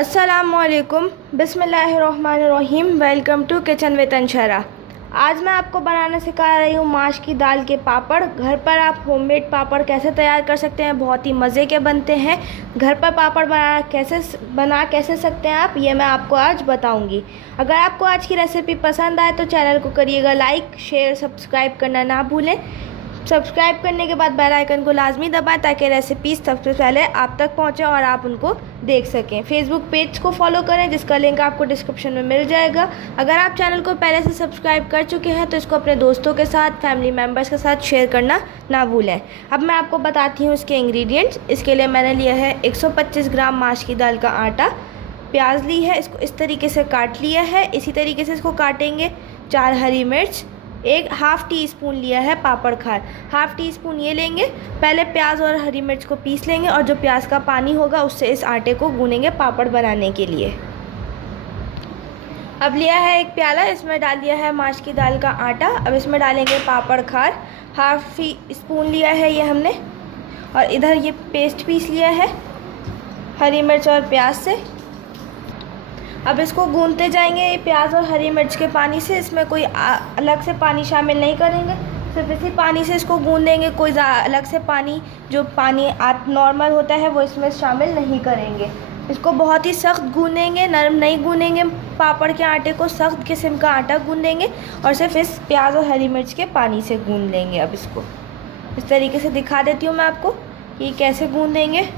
अस्सलामुअलैकुम, बिस्मिल्लाहिर्रहमानिर्रहीम। Welcome to kitchen with Anshara. आज मैं आपको बनाना सिखा रही हूँ माश की दाल के पापड़। घर पर आप होममेड पापड़ कैसे तैयार कर सकते हैं, बहुत ही मज़े के बनते हैं। घर पर पापड़ बना कैसे सकते हैं आप, ये मैं आपको आज बताऊँगी। अगर आपको आज की रेसिपी पसंद आए तो चैनल को करिएगा लाइक, शेयर, सब्सक्राइब करना ना भूलें। सब्सक्राइब करने के बाद बेल आइकन को लाजमी दबाएं ताकि रेसिपीज़ सबसे पहले आप तक पहुंचे और आप उनको देख सकें। फेसबुक पेज को फॉलो करें जिसका लिंक आपको डिस्क्रिप्शन में मिल जाएगा। अगर आप चैनल को पहले से सब्सक्राइब कर चुके हैं तो इसको अपने दोस्तों के साथ, फैमिली मेम्बर्स के साथ शेयर करना ना भूलें। अब मैं आपको बताती हूँ इसके इंग्रेडिएंट्स। इसके लिए मैंने लिया है 125 ग्राम माश की दाल का आटा, प्याज ली है, इसको इस तरीके से काट लिया है, इसी तरीके से इसको काटेंगे। 4 हरी मिर्च, एक हाफ़ टी स्पून लिया है पापड़ खार, हाफ़ टी स्पून ये लेंगे। पहले प्याज और हरी मिर्च को पीस लेंगे और जो प्याज का पानी होगा उससे इस आटे को गूनेंगे पापड़ बनाने के लिए। अब लिया है एक प्याला, इसमें डाल दिया है माश की दाल का आटा। अब इसमें डालेंगे पापड़ खार, हाफ़ टी स्पून लिया है ये हमने। और इधर ये पेस्ट पीस लिया है हरी मिर्च और प्याज से। अब इसको गूंथते जाएंगे प्याज और हरी मिर्च के पानी से। इसमें कोई अलग से पानी शामिल नहीं करेंगे, सिर्फ इसी पानी से इसको गूंथ देंगे। कोई अलग से पानी, जो पानी नॉर्मल होता है वो इसमें शामिल नहीं करेंगे। इसको बहुत ही सख्त गूंदेंगे, नरम नहीं गूंदेंगे। पापड़ के आटे को सख्त किस्म का आटा गूंदेंगे और सिर्फ इस प्याज और हरी मिर्च के पानी से गूंथ लेंगे। अब इसको इस तरीके से दिखा देती हूँ मैं आपको कि कैसे गूंदेंगे।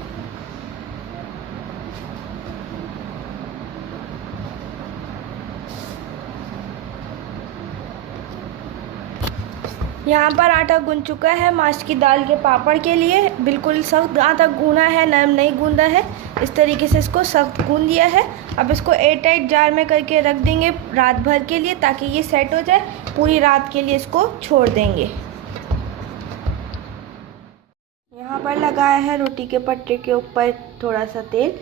यहाँ पर आटा गूंथ चुका है माश की दाल के पापड़ के लिए। बिल्कुल सख्त आटा गूंदा है, नरम नहीं गूंदा है। इस तरीके से इसको सख्त गूंद दिया है। अब इसको एयर टाइट जार में करके रख देंगे रात भर के लिए ताकि ये सेट हो जाए। पूरी रात के लिए इसको छोड़ देंगे। यहाँ पर लगाया है रोटी के पट्टे के ऊपर थोड़ा सा तेल।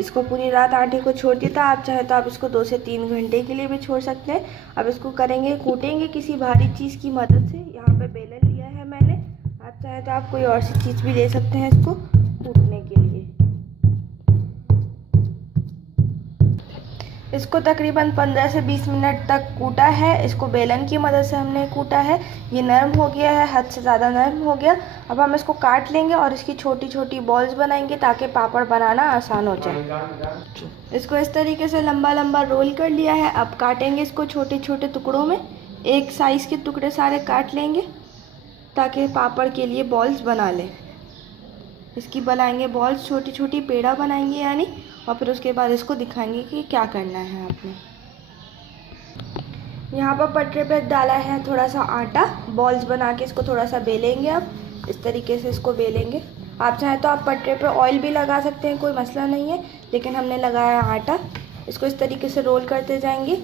इसको पूरी रात आटे को छोड़ दिया था। आप चाहे तो आप इसको 2 से 3 घंटे के लिए भी छोड़ सकते हैं। अब इसको करेंगे, कूटेंगे किसी भारी चीज़ की मदद से। यहाँ पे बेलन लिया है मैंने, आप चाहे तो आप कोई और सी चीज़ भी ले सकते हैं इसको कूटने के लिए। इसको तकरीबन 15 से 20 मिनट तक कूटा है। इसको बेलन की मदद से हमने कूटा है। ये नरम हो गया है, हद से ज़्यादा नरम हो गया। अब हम इसको काट लेंगे और इसकी छोटी छोटी बॉल्स बनाएंगे ताकि पापड़ बनाना आसान हो जाए। इसको इस तरीके से लंबा लंबा रोल कर लिया है। अब काटेंगे इसको छोटे छोटे टुकड़ों में। एक साइज़ के टुकड़े सारे काट लेंगे ताकि पापड़ के लिए बॉल्स बना लें। इसकी बनाएंगे बॉल्स, छोटी छोटी पेड़ा बनाएंगे यानी। और फिर उसके बाद इसको दिखाएंगे कि क्या करना है आपने। यहाँ पर पटरे पे डाला है थोड़ा सा आटा, बॉल्स बना के इसको थोड़ा सा बेलेंगे। अब इस तरीके से इसको बेलेंगे। आप चाहें तो आप पटरे पे ऑयल भी लगा सकते हैं, कोई मसला नहीं है, लेकिन हमने लगाया आटा। इसको इस तरीके से रोल करते जाएंगे,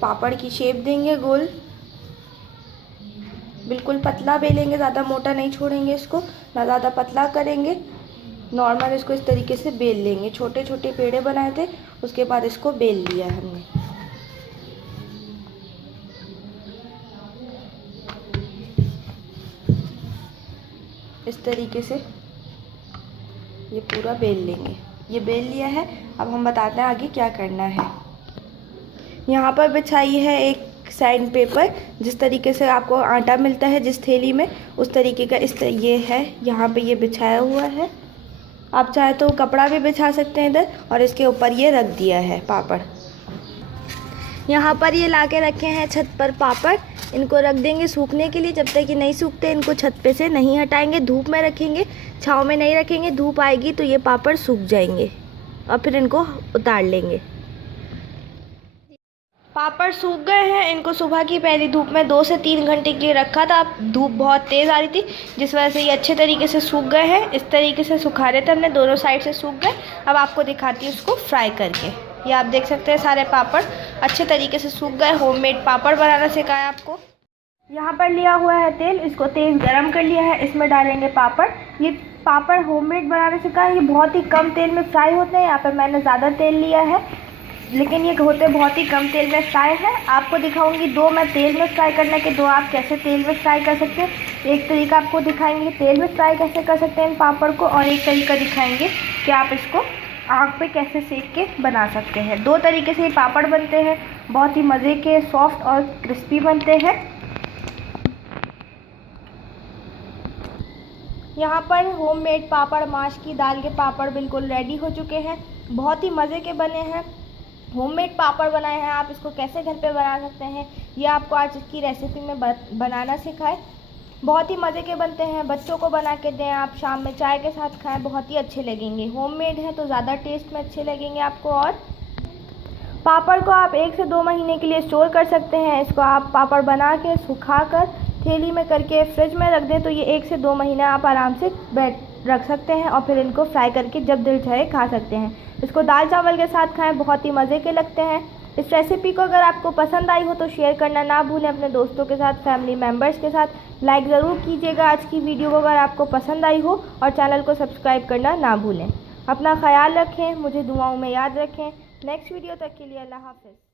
पापड़ की शेप देंगे गोल। बिल्कुल पतला बेलेंगे, ज़्यादा मोटा नहीं छोड़ेंगे इसको, ना ज़्यादा पतला करेंगे। नॉर्मल इसको इस तरीके से बेल लेंगे। छोटे छोटे पेड़े बनाए थे, उसके बाद इसको बेल लिया हमने। इस तरीके से ये पूरा बेल लेंगे। ये बेल लिया है। अब हम बताते हैं आगे क्या करना है। यहाँ पर बिछाई है एक साइड पेपर। जिस तरीके से आपको आटा मिलता है जिस थैली में, उस तरीके का ये है। यहाँ पे ये बिछाया हुआ है। आप चाहे तो कपड़ा भी बिछा सकते हैं इधर, और इसके ऊपर ये रख दिया है पापड़। यहाँ पर ये लाके रखे हैं छत पर पापड़। इनको रख देंगे सूखने के लिए। जब तक ये नहीं सूखते इनको छत पे से नहीं हटाएंगे, धूप में रखेंगे, छाँव में नहीं रखेंगे। धूप आएगी तो ये पापड़ सूख जाएंगे और फिर इनको उतार लेंगे। पापड़ सूख गए हैं। इनको सुबह की पहली धूप में 2 से 3 घंटे के लिए रखा था। धूप बहुत तेज़ आ रही थी जिस वजह से ये अच्छे तरीके से सूख गए हैं। इस तरीके से सुखा रहे थे हमने, दोनों साइड से सूख गए। अब आपको दिखाती हूँ इसको फ्राई करके। ये आप देख सकते हैं सारे पापड़ अच्छे तरीके से सूख गए। होममेड पापड़ बनाना सिखाया आपको। यहाँ पर लिया हुआ है तेल, इसको तेल गरम कर लिया है। इसमें डालेंगे पापड़। ये पापड़ होममेड बनाने सिखाया, ये बहुत ही कम तेल में फ्राई होते हैं। यहाँ पर मैंने ज़्यादा तेल लिया है, लेकिन ये होते बहुत ही कम तेल में फ्राई है। आपको दिखाऊंगी 2 मैं तेल में फ्राई करने के, 2 आप कैसे तेल में फ्राई कर सकते हैं। एक तरीका आपको दिखाएंगे तेल में फ्राई कैसे कर सकते हैं इन पापड़ को, और एक तरीका दिखाएंगे कि आप इसको आग पे कैसे सेक के बना सकते हैं। 2 तरीके से ये पापड़ बनते हैं, बहुत ही मज़े के, सॉफ्ट और क्रिस्पी बनते हैं। यहाँ पर होममेड पापड़, माश की दाल के पापड़ बिल्कुल रेडी हो चुके हैं। बहुत ही मज़े के बने हैं, होममेड पापड़ बनाए हैं। आप इसको कैसे घर पे बना सकते हैं, ये आपको आज की रेसिपी में बनाना सिखाए। बहुत ही मज़े के बनते हैं, बच्चों को बना के दें, आप शाम में चाय के साथ खाएं, बहुत ही अच्छे लगेंगे। होममेड है तो ज़्यादा टेस्ट में अच्छे लगेंगे आपको। और पापड़ को आप 1 से 2 महीने के लिए स्टोर कर सकते हैं। इसको आप पापड़ बना के सुखा कर थैली में करके फ्रिज में रख दें तो ये 1 से 2 महीने आप आराम से रख सकते हैं और फिर इनको फ्राई करके जब दिल चाहे खा सकते हैं। इसको दाल चावल के साथ खाएं, बहुत ही मज़े के लगते हैं। इस रेसिपी को अगर आपको पसंद आई हो तो शेयर करना ना भूलें अपने दोस्तों के साथ, फैमिली मेम्बर्स के साथ। लाइक ज़रूर कीजिएगा आज की वीडियो को अगर आपको पसंद आई हो, और चैनल को सब्सक्राइब करना ना भूलें। अपना ख्याल रखें, मुझे दुआओं में याद रखें। नेक्स्ट वीडियो तक के लिए अल्लाह हाफ़िज़।